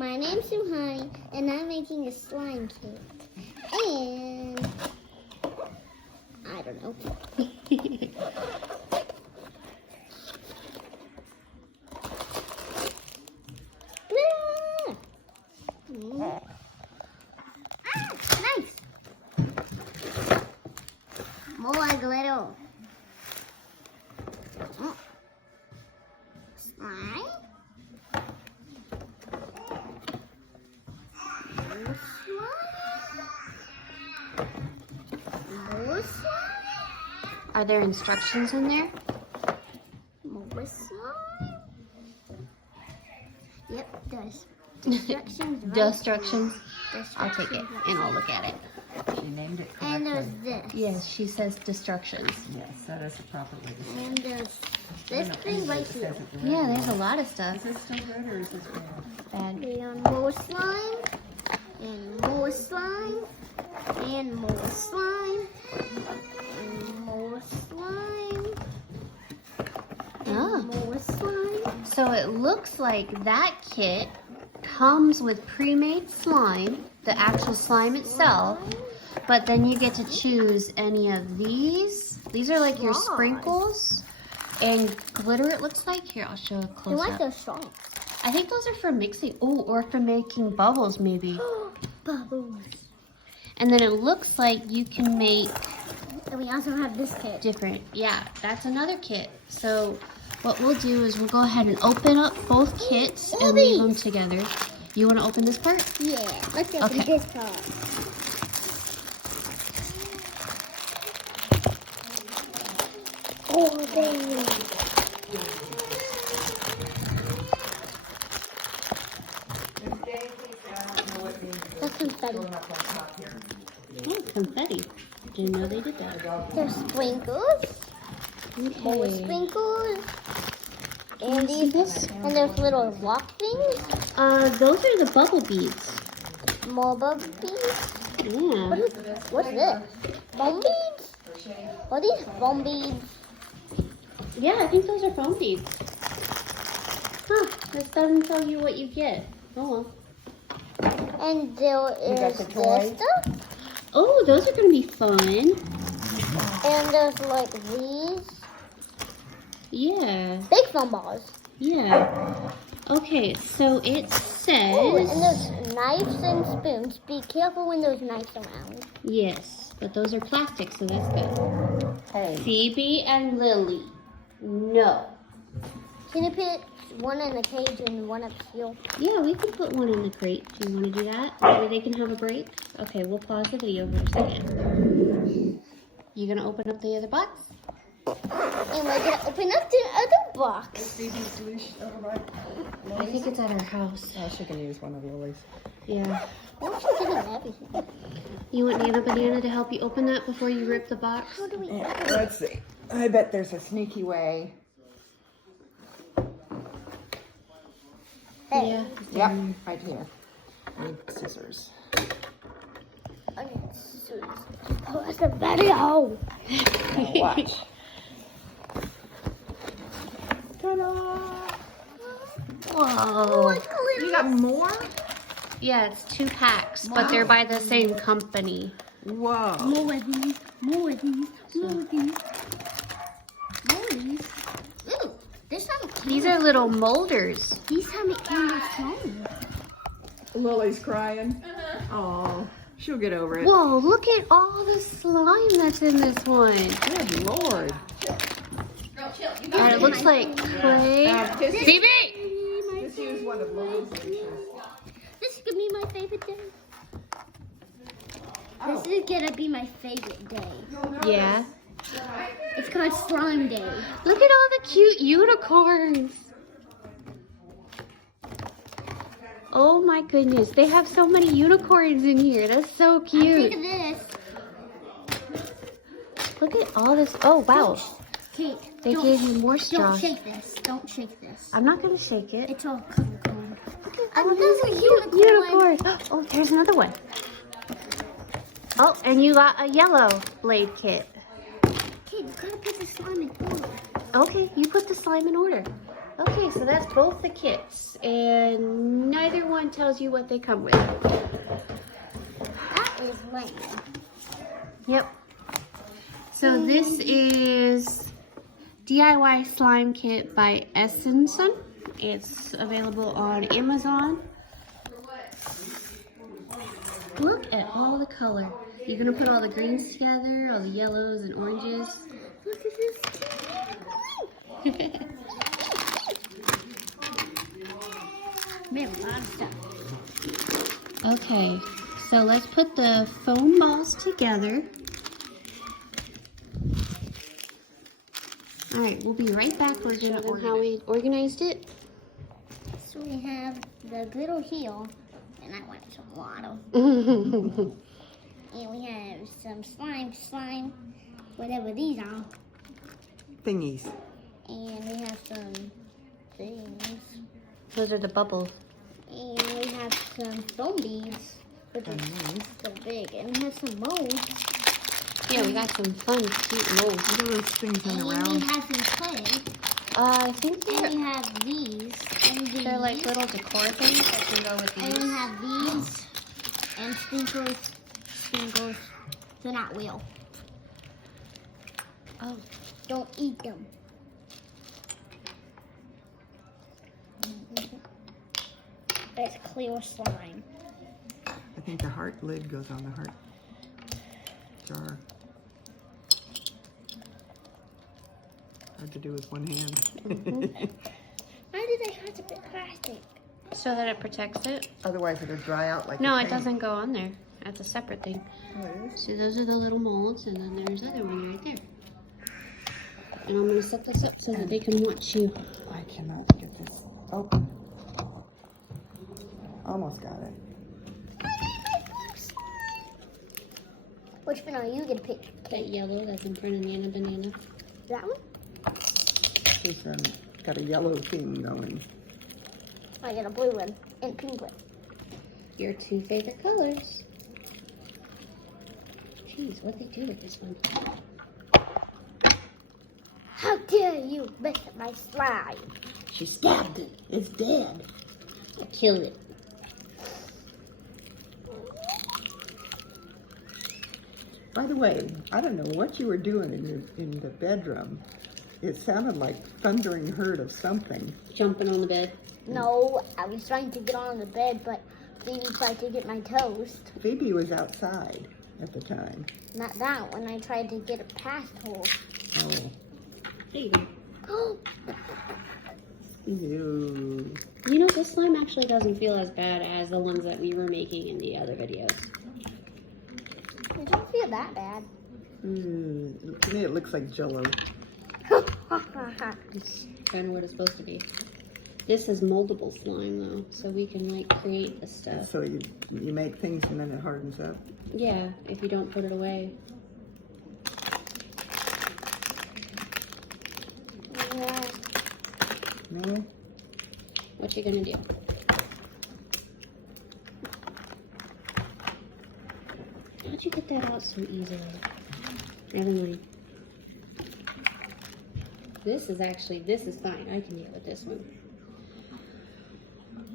My name's Suhani, and I'm making a slime kit. And I don't know. Nice. More glitter. Slime. More slime. Are there instructions in there? More slime. Yep, there's instructions. Right Instructions. there. I'll take it and I'll look at it. She named it And correctly. there's this. Yes, she says destructions. Yes, that is the proper way to say And there's this thing right here. Yeah, there's a lot of stuff. Is this still red or is this red? Bad. And more slime. And more slime. And more slime. And more slime. Oh. More slime. So it looks like that kit comes with pre-made slime, the actual slime itself, but then you get to choose any of these. These are like your Straws. sprinkles and glitter, it looks like. Here, I'll show a I close like up. those songs. I think those are for mixing. Oh, or for making bubbles maybe. Bubbles. And then it looks like you can make And we also have this kit. different. Yeah, that's another kit. So what we'll do is we'll go ahead and open up both kits and leave them together. You want to open this part? Yeah, let's open Okay. this part. Oh, baby. That's confetti. Oh, confetti. Didn't know they did that. There's sprinkles. More Okay. sprinkles. And See these, this? and there's little rock things. Those are the bubble beads. More bubble beads. Yeah. What's this? Foam beads? What are these foam beads? Yeah, I think those are foam beads. Huh, this doesn't tell you what you get. Oh well. And there is the this toy? stuff. Oh, those are gonna be fun. And there's like these Yeah, big foam balls. yeah. Okay, so it Oh, and says... there's knives and spoons. Be careful when there's knives around. Yes, but those are plastic, so that's good. Hey, Phoebe and Lily. No. Can you put one in the cage and one up here? Yeah, we can put one in the crate. Do you want to do that? Maybe they can have a break? Okay, we'll pause the video for a second. You gonna open up the other box? And we're gonna open up the other box. Phoebe's leash over by I think it's at our house. Oh, she can use one of Lily's. Yeah. Why is she getting everything? You want Nana Banana to help you open that before you rip the box? How do we Let's see. I bet there's a sneaky way. Hey, Yeah. Yep, right here. Need scissors. I need scissors. Oh, it's a video. Now watch. Ta-da! Whoa. You got more? Yeah, it's 2 packs, but they're by the same company. Whoa. More of these. More of these. More of these. More of these. Ooh, there's some These are little molders. These have it canvas tone. Lily's crying. Oh, she'll get over it. Whoa, look at all the slime that's in this one. Good Lord. And it looks like clay. Phoebe! Just use one of Lily's leashes. This is gonna be my favorite day. Oh. This is gonna be my favorite day. Yeah. It's called Slime Day. Look at all the cute unicorns. Oh my goodness, they have so many unicorns in here. That's so Look cute. at this. Look at all this. Oh wow, Kate, they don't- gave you more Don't straws. shake this. Don't shake this. I'm not gonna shake it. It's all covered. Oh, those are cute unicorns. Oh, there's another one. Oh, and you got a yellow blade kit. Kate, you gotta put the slime in order. Okay, you put the slime in order. Okay, so that's both the kits, and neither one one tells you what they come with. That is lame. Yep. So this is DIY Slime Kit by Essenson. It's available on Amazon. Look at all the color. You're gonna put all the greens together, all the yellows and oranges. Look at this. We have a lot of stuff. Okay, so let's put the foam balls together. All right, we'll be right back. We're gonna show them how we organized it. So we have the little heel, and I want some water. And we have some slime, whatever these are. Thingies. And we have some things. Those are the bubbles. And we have some foam beads, which are so big. And we have some molds. Yeah, we got some fun, cute molds. What are those things in the And round? we have some clay. I think And we have these. And these. they're like little decor things that can go with And we these. have these. And sprinkles. They're not real. Oh, Don't eat them. It's clear slime. I think the heart lid goes on the heart jar. Hard to do with one hand. Why do they have to put plastic? so that it protects it. Otherwise it'll dry out like No, the it paint. doesn't go on there. That's a separate thing. Oh, it is? So those are the little molds, and then there's the other one right there. And I'm gonna set this up so that they can watch you. I cannot get this open. Almost got it. Which one are you gonna pick? That yellow that's in front of Nana Banana. That one? She's got a yellow thing going. I got a blue one and pink one. Your two favorite colors. Jeez, what'd they do with this one? How dare you mess up my slime? She stabbed it. It's dead. I killed it. By the way, I don't know what you were doing in the bedroom. It sounded like thundering herd of something. Jumping on the bed. No, I was trying to get on the bed, but Phoebe tried to get my toast. Phoebe was outside at the time. Not that one. I tried to get it past her. Oh. There you go. Ew. You know, this slime actually doesn't feel as bad as the ones that we were making in the other videos. It don't feel that bad. To me it looks like Jell-O. It's kind of what it's supposed to be. This is moldable slime though, so we can like create the stuff. So you make things and then it hardens up. Yeah, if you don't put it away. Yeah. No? What you gonna do? How'd you get that out so easily? Never mind. This is fine. I can deal with this one.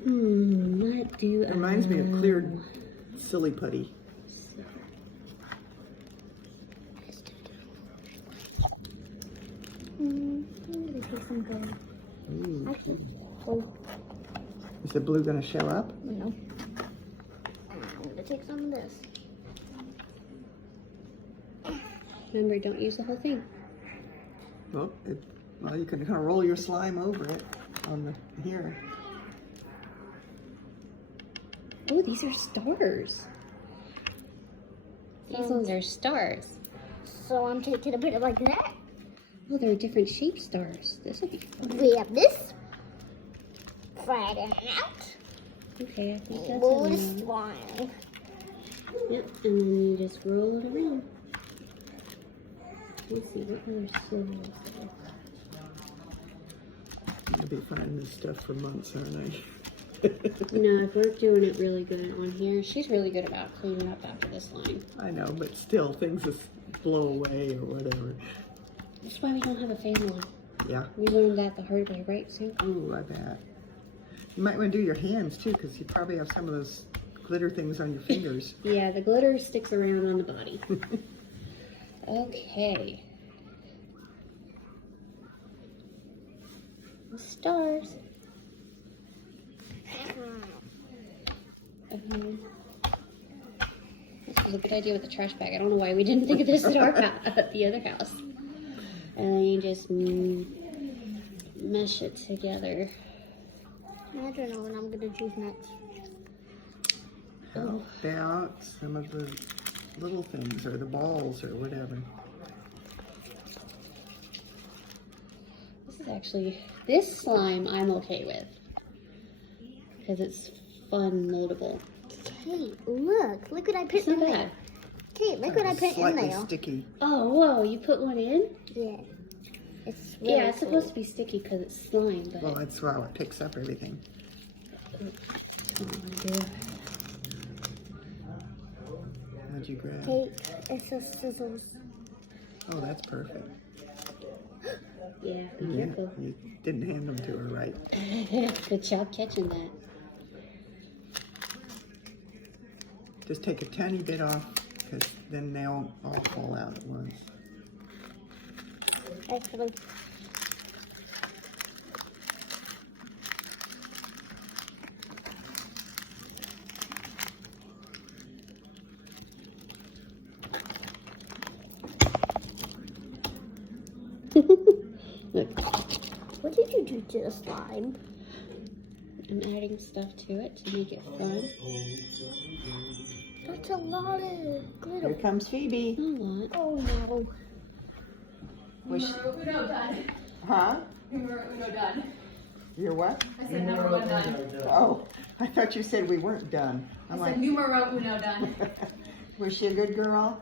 What do It reminds me of cleared silly putty. I'm gonna take some blue. Ooh. Actually, oh, Is the blue gonna show up? no. I'm gonna take some of this. Remember, don't use the whole thing. Well, you can kind of roll your slime over it on the here. Oh, these are stars. These ones are stars. So I'm taking a bit of like that. Oh, they're different shaped stars. This would be fun. We have this. Fried it out. Okay, I think that's Roll the enough. slime. Yep, and then you just roll it around. Let's see, what color silver is there? I'll be finding this stuff for months, aren't I? No, if we're doing it really good on here, she's really good about cleaning up after this line. I know, but still, things just blow away or whatever. That's why we don't have a fan one. Yeah. We learned that the hard way, right, Sue? Ooh, I bet. You might want to do your hands too, because you probably have some of those glitter things on your fingers. Yeah, the glitter sticks around on the body. Okay. Stars. This was a good idea with the trash bag. I don't know why we didn't think of this at our at the other house. And then you just mesh it together. I don't know when I'm gonna choose next. How about some of the little things or the balls or whatever? This is actually, this slime I'm okay with. Because it's fun, moldable. Kate, look what I put It's not in there. bad. Kate, look what I put in Slightly there. sticky. Oh, whoa, you put one in? Yeah. It's really Yeah, it's cool. supposed to be sticky because it's slime, but... Well, that's how it picks up everything. That's what I want to do. What'd you grab? Kate, it's the scissors. Oh, that's perfect. Yeah, be Yeah, careful. you didn't hand them to her right. Good job catching that. Just take a tiny bit off, because then they'll all fall out at once. Actually, Look, what did you do to the slime? I'm adding stuff to it to make it fun. That's a lot of glitter. Here comes Phoebe. Not a lot. Oh no. Was she- Uno done. Huh? Uno done. You're what? I said number one done. Oh, I thought you said we weren't done. I I'm said like, numero uno done. was she a good girl?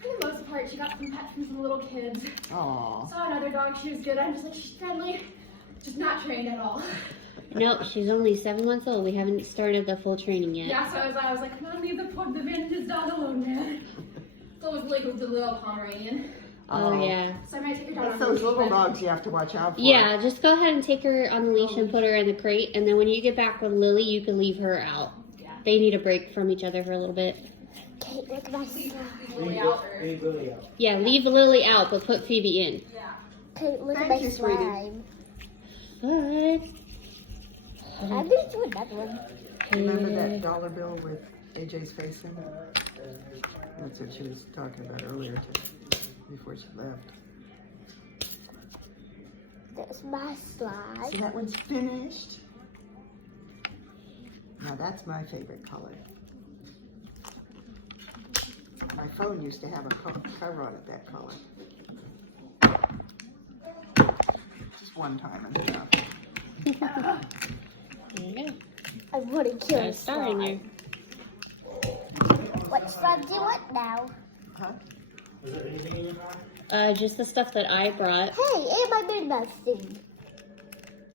For the most part, she got some pets from some little kids. Aw. Saw another dog, she was good. I'm just like, she's friendly, just not trained at all. Nope, she's only 7 months old. We haven't started the full training yet. Yeah, so I was like, come on, leave the vintage dog alone, man. So it was like with the little Pomeranian. Oh, yeah. So I might take her down That's on the those leash, little but- dogs you have to watch out for. Yeah, just go ahead and take her on the leash and put her in the crate. And then when you get back with Lily, you can leave her out. Yeah. They need a break from each other for a little bit. Kate, look at my slime. Lily out or... Yeah, leave Lily out, but put Phoebe in. Yeah. Kate, look Thank at my you, sweetie. slime. But... I'm gonna do another one. Remember that dollar bill with AJ's face in it? That's what she was talking about earlier, before she left. There's my So slime. that one's finished. Now that's my favorite color. My phone used to have a cover on it that color. Just one time and enough. There you go. I want to kill Got a a star in there. What slime do you want now? Huh? Just the stuff that I brought. Hey, and my Minnie Mouse thing.